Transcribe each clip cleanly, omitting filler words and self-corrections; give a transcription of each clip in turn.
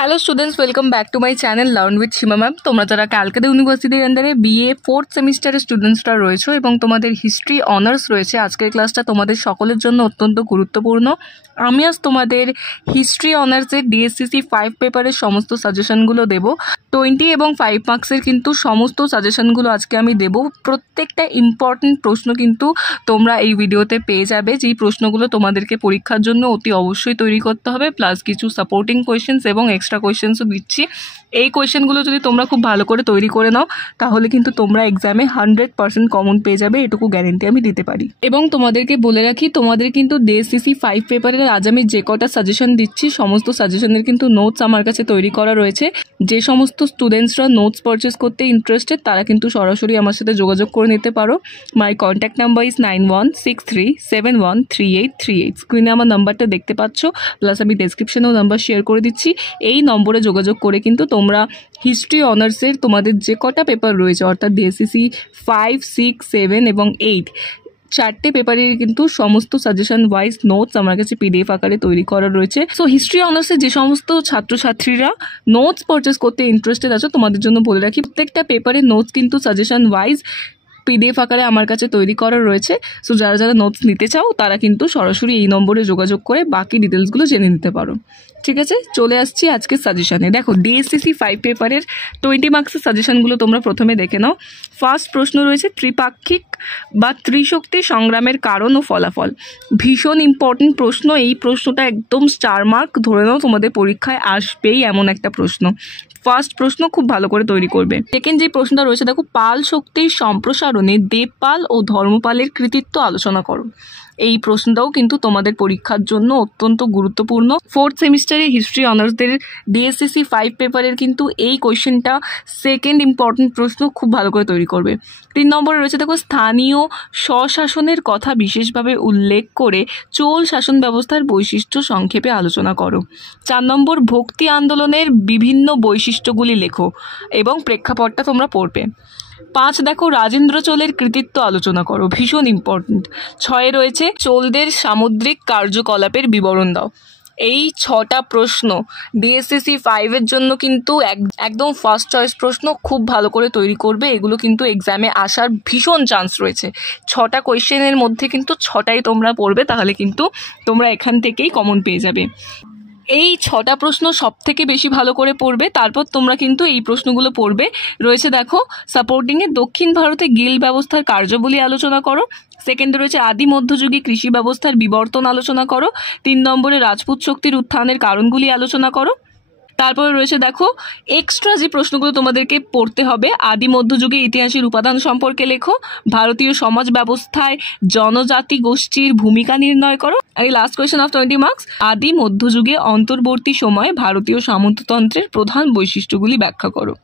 Hello students, welcome back to my channel learn with Seema ma'am. তোমরা যারা ক্যালকাটা ইউনিভার্সিটির আন্ডারে বিএ 4th সেমিস্টারের স্টুডেন্টসরা রয়েছে এবং তোমাদের হিস্ট্রি অনার্স রয়েছে, আজকের ক্লাসটা তোমাদের সকলের জন্য অত্যন্ত গুরুত্বপূর্ণ। আমি আজ তোমাদের হিস্ট্রি অনার্সের ডিএসসিসি 5 পেপারের সমস্ত সাজেশনগুলো দেবো। 20 এবং 5 মার্কসের কিন্তু সমস্ত সাজেশনগুলো আজকে আমি দেবো। প্রত্যেকটা ইম্পর্টেন্ট প্রশ্ন কিন্তু তোমরা এই ভিডিওতে পেয়ে যাবে, যেই প্রশ্নগুলো তোমাদেরকে পরীক্ষার জন্য অতি অবশ্যই তৈরি করতে হবে, প্লাস কিছু সাপোর্টিং কোয়েশ্চেন্স এবং এক্সট্রা কোয়েশ্চেন্সও দিচ্ছি। এই কোয়েশ্চেনগুলো যদি তোমরা খুব ভালো করে তৈরি করে নাও তাহলে কিন্তু তোমরা এক্সামে 100% কমন পেয়ে যাবে, এটুকু গ্যারেন্টি আমি দিতে পারি। এবং তোমাদেরকে বলে রাখি, তোমাদের কিন্তু ডিএসসিসি 5 পেপারের আজ আমি যে কটা সাজেশন দিচ্ছি সমস্ত সাজেশনের কিন্তু নোটস আমার কাছে তৈরি করা রয়েছে। যে সমস্ত স্টুডেন্টসরা নোটস পারচেস করতে ইন্টারেস্টেড তারা কিন্তু সরাসরি আমার সাথে যোগাযোগ করে নিতে পারো। মাই কন্ট্যাক্ট নাম্বার ইজ 9163713838। স্ক্রিনে আমার নাম্বারটা দেখতে পাচ্ছ, প্লাস আমি ডেসক্রিপশনেও নাম্বার শেয়ার করে দিচ্ছি। এই নম্বরে যোগাযোগ করে কিন্তু তোমরা হিস্ট্রি অনার্সের তোমাদের যে কটা পেপার রয়েছে, অর্থাৎ ডিএসসিসি 5, 6, 7 এবং 8 চারটে পেপারের কিন্তু সমস্ত সাজেশন ওয়াইজ নোটস আমার কাছে পিডিএফ আকারে তৈরি করা রয়েছে। সো হিস্ট্রি অনার্সের যে সমস্ত ছাত্রছাত্রীরা নোটস পারচেস করতে ইন্টারেস্টেড আছো তোমাদের জন্য বলে রাখি, প্রত্যেকটা পেপারের নোটস কিন্তু সাজেশন ওয়াইজ পিডিএফ আকারে আমার কাছে তৈরি করা রয়েছে। সো যারা যারা নোটস নিতে চাও তারা কিন্তু সরাসরি এই নম্বরে যোগাযোগ করে বাকি ডিটেলসগুলো জেনে নিতে পারো। ঠিক আছে, চলে আসছি আজকের সাজেশনে। দেখো, ডিএসসিসি 5 পেপারের 20 মার্কসের সাজেশনগুলো তোমরা প্রথমে দেখে নাও। ফার্স্ট প্রশ্ন রয়েছে ত্রিপাক্ষিক বা ত্রিশক্তি সংগ্রামের কারণ ও ফলাফল। ভীষণ ইম্পর্টেন্ট প্রশ্ন। এই প্রশ্নটা একদম স্টার মার্ক ধরে নাও, তোমাদের পরীক্ষায় আসবেই এমন একটা প্রশ্ন। ফার্স্ট প্রশ্ন খুব ভালো করে তৈরি করবে। সেকেন্ড যে প্রশ্নটা রয়েছে দেখো, পাল শক্তির সম্প্রসারণে দেবপাল ও ধর্মপালের কৃতিত্ব আলোচনা করো। এই প্রশ্নটাও কিন্তু তোমাদের পরীক্ষার জন্য অত্যন্ত গুরুত্বপূর্ণ। 4th সেমিস্টারে হিস্ট্রি অনার্সদের ডিএসসিসি 5 পেপারের কিন্তু এই কোয়েশ্চেনটা সেকেন্ড ইম্পর্টেন্ট প্রশ্ন, খুব ভালো করে তৈরি করবে। 3 নম্বরে রয়েছে দেখো, স্থানীয় স্বশাসনের কথা বিশেষভাবে উল্লেখ করে চোল শাসন ব্যবস্থার বৈশিষ্ট্য সংক্ষেপে আলোচনা করো। 4 নম্বর, ভক্তি আন্দোলনের বিভিন্ন বৈশিষ্ট্যগুলি লেখো এবং প্রেক্ষাপটটা তোমরা পড়বে। 5 দেখো, রাজেন্দ্র চোলের কৃতিত্ব আলোচনা করো, ভীষণ ইম্পর্টেন্ট। 6 রয়েছে, চোলদের সামুদ্রিক কার্যকলাপের বিবরণ দাও। এই 6টা প্রশ্ন ডিএসসিসি 5-এর জন্য কিন্তু একদম ফার্স্ট চয়েস প্রশ্ন, খুব ভালো করে তৈরি করবে। এগুলো কিন্তু এক্সামে আসার ভীষণ চান্স রয়েছে। 6টা কোয়েশ্চেনের মধ্যে কিন্তু 6টাই তোমরা পড়বে, তাহলে কিন্তু তোমরা এখান থেকেই কমন পেয়ে যাবে। এই 6টা প্রশ্ন সব থেকে বেশি ভালো করে পড়বে, তারপর তোমরা কিন্তু এই প্রশ্নগুলো পড়বে। রয়েছে দেখো, সাপোর্টিংয়ে দক্ষিণ ভারতে গিল ব্যবস্থার কার্যাবলী আলোচনা করো। সেকেন্ডে রয়েছে আদি মধ্যযুগী কৃষি ব্যবস্থার বিবর্তন আলোচনা করো। 3 নম্বরে রাজপুত শক্তির উত্থানের কারণগুলি আলোচনা করো। তারপরে রয়েছে দেখো, এক্সট্রা যে প্রশ্নগুলো তোমাদেরকে পড়তে হবে, আদি মধ্যযুগে ইতিহাসের উপাদান সম্পর্কে লেখো। ভারতীয় সমাজ ব্যবস্থায় জনজাতি গোষ্ঠীর ভূমিকা নির্ণয় করো। আর এই লাস্ট কোয়েশ্চেন অফ 20 মার্কস, আদি মধ্যযুগে অন্তর্বর্তী সময়ে ভারতীয় সামন্ততন্ত্রের প্রধান বৈশিষ্ট্যগুলি ব্যাখ্যা করো।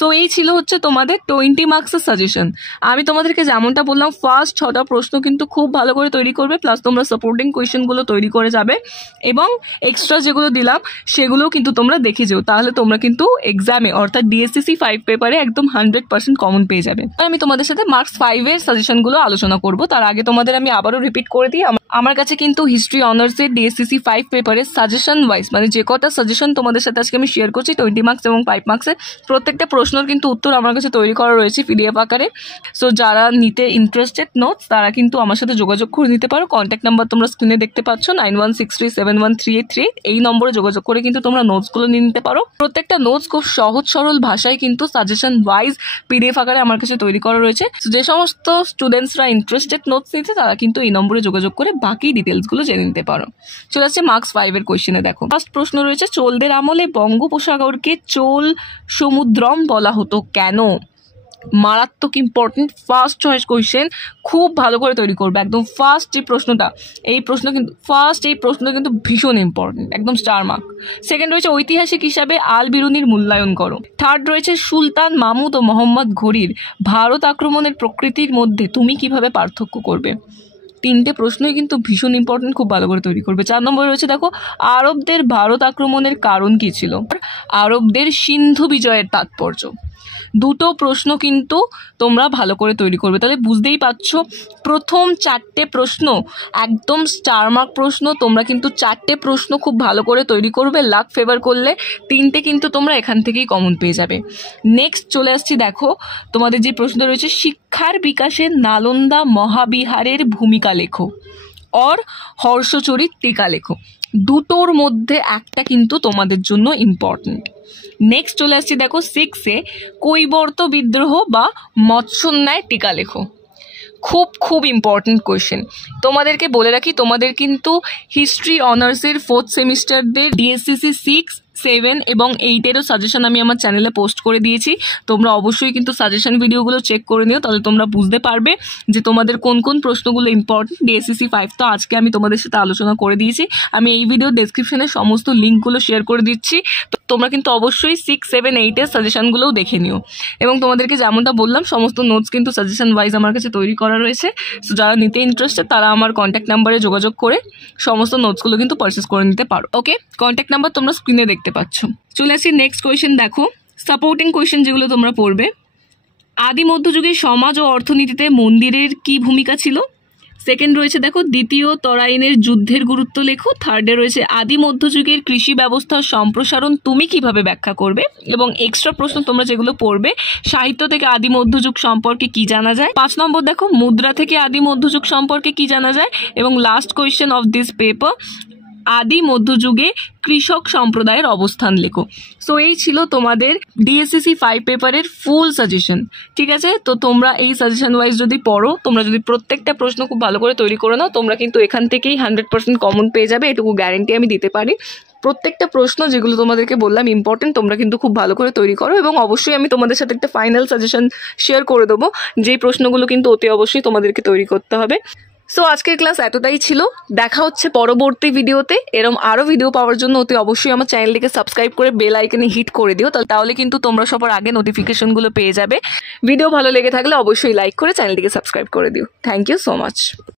সো এই ছিল হচ্ছে তোমাদের 20 মার্কসের সাজেশন। আমি তোমাদেরকে যেমনটা বললাম, ফার্স্ট 6টা প্রশ্ন কিন্তু খুব ভালো করে তৈরি করবে, প্লাস তোমরা সাপোর্টিং কোয়েশ্চেনগুলো তৈরি করে যাবে এবং এক্সট্রা যেগুলো দিলাম সেগুলোও কিন্তু তোমরা দেখে যেও, তাহলে তোমরা কিন্তু এক্সামে অর্থাৎ ডিএসসিসি 5 পেপারে একদম 100% কমন পেয়ে যাবে। আমি তোমাদের সাথে মার্কস 5-এর সাজেশনগুলো আলোচনা করব। তার আগে তোমাদের আমি আবারও রিপিট করে দিই, আমার কাছে কিন্তু হিস্ট্রি অনার্সের ডিএসসিসি 5 পেপারের সাজেশন ওয়াইজ, মানে যে কটা সাজেশন তোমাদের সাথে আজকে আমি শেয়ার করছি 20 মার্কস এবং 5 মার্কসের, প্রত্যেকটা প্রশ্নের কিন্তু উত্তর আমার কাছে তৈরি করা রয়েছে পিডিএফ আকারে। সো যারা নিতে ইন্টারেস্টেড নোটস তারা কিন্তু আমার সাথে যোগাযোগ করে নিতে পারো। কন্ট্যাক্ট নাম্বার তোমরা স্ক্রিনে দেখতে পাচ্ছ, 9163713838। এই নম্বরে যোগাযোগ করে কিন্তু তোমরা নোটসগুলো নিয়ে নিতে পারো। প্রত্যেকটা নোটস খুব সহজ সরল ভাষায় কিন্তু সাজেশন ওয়াইজ পিডিএফ আকারে আমার কাছে তৈরি করা রয়েছে। যে সমস্ত স্টুডেন্টসরা ইন্টারেস্টেড নোটস নিতে তারা কিন্তু এই নম্বরে যোগাযোগ করে বাকি ডিটেলসগুলো জেনে নিতে পারো। চলে আসছে মার্কস 5-এর কোয়েশ্চেনে। দেখো, ফার্স্ট প্রশ্ন রয়েছে, চোলদের আমলে বঙ্গোপসাগরকে চোল সমুদ্রম বলা হতো কেন? মারাত্মক ইম্পর্টেন্ট ফার্স্ট চয়েস কোয়েশ্চেন, খুব ভালো করে তৈরি করবে। একদম ফার্স্ট যে প্রশ্নটা, এই প্রশ্নটা কিন্তু ভীষণ ইম্পর্টেন্ট, একদম স্টার মার্ক। সেকেন্ড রয়েছে, ঐতিহাসিক হিসাবে আল বিরুনির মূল্যায়ন করো। থার্ড রয়েছে, সুলতান মাহমুদ ও মোহাম্মদ ঘুরির ভারত আক্রমণের প্রকৃতির মধ্যে তুমি কিভাবে পার্থক্য করবে। 3টে প্রশ্নই কিন্তু ভীষণ ইম্পর্টেন্ট, খুব ভালো করে তৈরি করবে। 4 নম্বরে রয়েছে দেখো, আরবদের ভারত আক্রমণের কারণ কি ছিল? আরবদের সিন্ধু বিজয়ের তাৎপর্য। দুটো প্রশ্ন কিন্তু তোমরা ভালো করে তৈরি করবে। তাহলে বুঝতেই পারছো, প্রথম 4টে প্রশ্ন একদম স্টার মার্ক প্রশ্ন। তোমরা কিন্তু 4টে প্রশ্ন খুব ভালো করে তৈরি করবে, লাক ফেভার করলে 3টে কিন্তু তোমরা এখান থেকেই কমন পেয়ে যাবে। নেক্সট চলে আসছি, দেখো তোমাদের যে প্রশ্ন রয়েছে, শিক্ষার বিকাশে নালন্দা মহাবিহারের ভূমিকা লেখো অর হর্ষচরিত টিকা লেখো। দুটোর মধ্যে একটা কিন্তু তোমাদের জন্য ইম্পর্টেন্ট। নেক্সট চলে আসছি, দেখো 6-এ কৈবর্ত বিদ্রোহ বা মৎস্যোন্যায় টিকা লেখো। খুব খুব ইম্পর্টেন্ট কোয়েশ্চেন। তোমাদেরকে বলে রাখি, তোমাদের কিন্তু হিস্ট্রি অনার্সের 4th সেমিস্টারদের ডিএসসিসি 6, 7 এবং 8-এরও সাজেশন আমি আমার চ্যানেলে পোস্ট করে দিয়েছি। তোমরা অবশ্যই কিন্তু সাজেশন ভিডিওগুলো চেক করে নিও, তাহলে তোমরা বুঝতে পারবে যে তোমাদের কোন কোন প্রশ্নগুলো ইম্পর্টেন্ট। ডিএসসিসি 5 তো আজকে আমি তোমাদের সাথে আলোচনা করে দিয়েছি। আমি এই ভিডিও ডেসক্রিপশনে সমস্ত লিঙ্কগুলো শেয়ার করে দিচ্ছি, তো তোমরা কিন্তু অবশ্যই 6, 7, 8-এর সাজেশনগুলোও দেখে নিও। এবং তোমাদেরকে যেমনটা বললাম, সমস্ত নোটস কিন্তু সাজেশন ওয়াইজ আমার কাছে তৈরি করা রয়েছে। সো যারা নিতে ইন্টারেস্টেড তারা আমার কন্ট্যাক্ট নাম্বারে যোগাযোগ করে সমস্ত নোটসগুলো কিন্তু পারচেস করে নিতে পারো। ওকে, কন্ট্যাক্ট নাম্বার তোমরা স্ক্রিনে দেখতে পাচ্ছ। চলে আসি নেক্সট কোয়েশ্চেন। দেখো সাপোর্টিং কোয়েশ্চেন যেগুলো তোমরা পড়বে, আদি মধ্যযুগের সমাজ ও অর্থনীতিতে মন্দিরের কি ভূমিকা ছিল। সেকেন্ড রয়েছে, দেখো দ্বিতীয় তরাইনের যুদ্ধের গুরুত্ব লেখো। থার্ডে রয়েছে আদি মধ্যযুগের কৃষি ব্যবস্থার সম্প্রসারণ তুমি কিভাবে ব্যাখ্যা করবে। এবং এক্সট্রা প্রশ্ন তোমরা যেগুলো পড়বে, সাহিত্য থেকে আদি মধ্যযুগ সম্পর্কে কি জানা যায়। 5 নম্বর, দেখো মুদ্রা থেকে আদি মধ্যযুগ সম্পর্কে কি জানা যায়। এবং last question of this paper, আদি মধ্যযুগে কৃষক সম্প্রদায়ের অবস্থান লেখো। সো এই ছিল তোমাদের ডিএসসিসি 5 পেপারের ফুল সাজেশন। ঠিক আছে, তো তোমরা এই সাজেশন ওয়াইজ যদি পড়ো, তোমরা যদি প্রত্যেকটা প্রশ্ন খুব ভালো করে তৈরি করে নাও, তোমরা কিন্তু এখান থেকেই 100% কমন পেয়ে যাবে, এটুকু গ্যারেন্টি আমি দিতে পারি। প্রত্যেকটা প্রশ্ন যেগুলো তোমাদেরকে বললাম ইম্পর্টেন্ট, তোমরা কিন্তু খুব ভালো করে তৈরি করো। এবং অবশ্যই আমি তোমাদের সাথে একটা ফাইনাল সাজেশন শেয়ার করে দেবো, যেই প্রশ্নগুলো কিন্তু অতি অবশ্যই তোমাদেরকে তৈরি করতে হবে। সো আজকের ক্লাস এতটাই ছিল। দেখা হচ্ছে পরবর্তী ভিডিওতে। এরকম আরও ভিডিও পাওয়ার জন্য অতি অবশ্যই আমার চ্যানেলটিকে সাবস্ক্রাইব করে বেল আইকনে হিট করে দিও, তাহলে কিন্তু তোমরা সবার আগে নোটিফিকেশনগুলো পেয়ে যাবে। ভিডিও ভালো লেগে থাকলে অবশ্যই লাইক করে চ্যানেলটিকে সাবস্ক্রাইব করে দিও। Thank you so much.